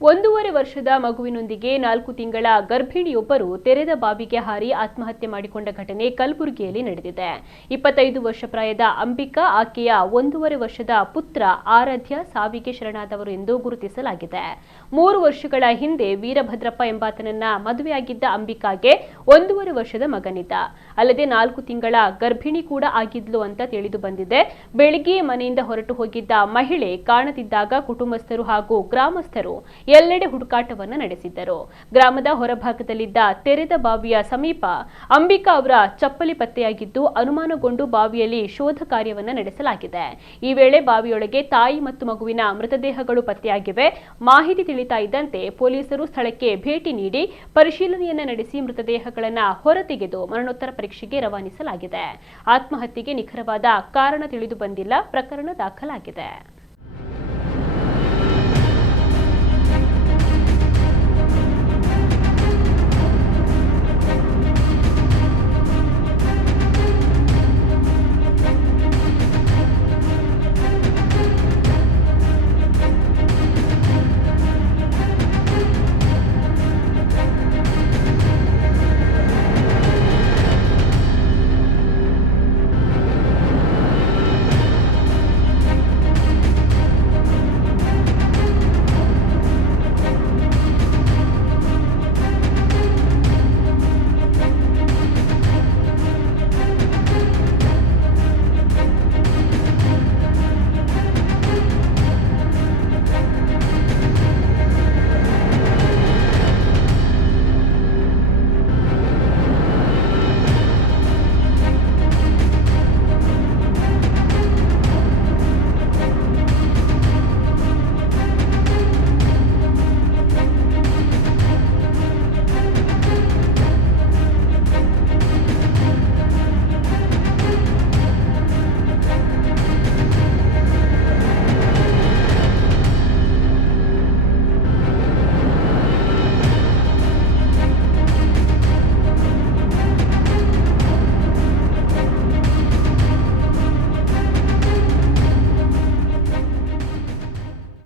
1.5 ವರ್ಷದ ಮಗುವಿನೊಂದಿಗೆ 4 ತಿಂಗಳ ಗರ್ಭಿಣಿಯೊಬ್ಬರು ತೆರೆದ ಬಾವಿಗೆ ಹಾರಿ ಆತ್ಮಹತ್ಯೆ ಮಾಡಿಕೊಂಡ ಘಟನೆ ಕಲಬುರಗಿಯಲ್ಲಿ ನಡೆದಿದೆ. 25 ವರ್ಷ ಪ್ರಾಯದ ಅಂಬಿಕಾ ಆಕೆಯ 1.5 ವರ್ಷದ ಪುತ್ರ ಆರಾಧ್ಯ ಸಾವಿಗೆ ಶರಣಾದವರು ಎಂದು ಗುರುತಿಸಲಾಗಿದೆ. 3 ವರ್ಷಗಳ ಹಿಂದೆ ವೀರಭದ್ರಪ್ಪ ಎಂಬಾತನನ್ನ ಮದುವೆಯಾಗಿದ್ದ ಅಂಬಿಕಾಗೆ 1.5 ವರ್ಷದ ಮಗನಿದ್ದ. ಅಲ್ಲದೆ 4 ತಿಂಗಳ ಗರ್ಭಿಣಿ ಕೂಡ ಆಗಿದ್ಲು ಅಂತ ತಿಳಿದು ಬಂದಿದೆ. ಬೆಳಗ್ಗೆ ಮನೆಯಿಂದ ಹೊರಟು ಹೋಗಿದ್ದ ಮಹಿಳೆ ಕಾಣದಿದ್ದಾಗ ಕುಟುಂಬಸ್ಥರು ಹಾಗೂ ಗ್ರಾಮಸ್ಥರು ಎಲ್ಲೆಡೆ ಹುಡುಕಾಟವನ್ನು ನಡೆಸಿದ್ದರು. ಗ್ರಾಮದ ಹೊರಭಾಗದಲ್ಲಿದ್ದ ತೆರೆದ ಬಾವಿಯ ಸಮೀಪ ಅಂಬಿಕಾ ಅವರ ಚಪ್ಪಲಿ ಪತ್ತೆಯಾಗಿದ್ದು ಅನುಮಾನಗೊಂಡು ಬಾವಿಯಲ್ಲಿ ಶೋಧ ಕಾರ್ಯವನ್ನು ನಡೆಸಲಾಗಿದೆ. ಈ ವೇಳೆ ಬಾವಿಯೊಳಗೆ ತಾಯಿ ಮತ್ತು ಮಗುವಿನ ಮೃತದೇಹಗಳು ಪತ್ತೆಯಾಗಿವೆ. ಮಾಹಿತಿ ತಿಳಿತಾ ಇದ್ದಂತೆ ಪೊಲೀಸರು ಸ್ಥಳಕ್ಕೆ ಭೇಟಿ ನೀಡಿ ಪರಿಶೀಲನೆಯನ್ನ ನಡೆಸಿ ಮೃತದೇಹಗಳನ್ನು ಹೊರತೆಗೆದು ಮರಣೋತ್ತರ ಪರೀಕ್ಷೆಗೆ ರವಾನಿಸಲಾಗಿದೆ. ಆತ್ಮಹತ್ಯೆಗೆ ನಿಖರವಾದ ಕಾರಣ ತಿಳಿದು ಬಂದಿಲ್ಲ. ಪ್ರಕರಣ ದಾಖಲಾಗಿದೆ.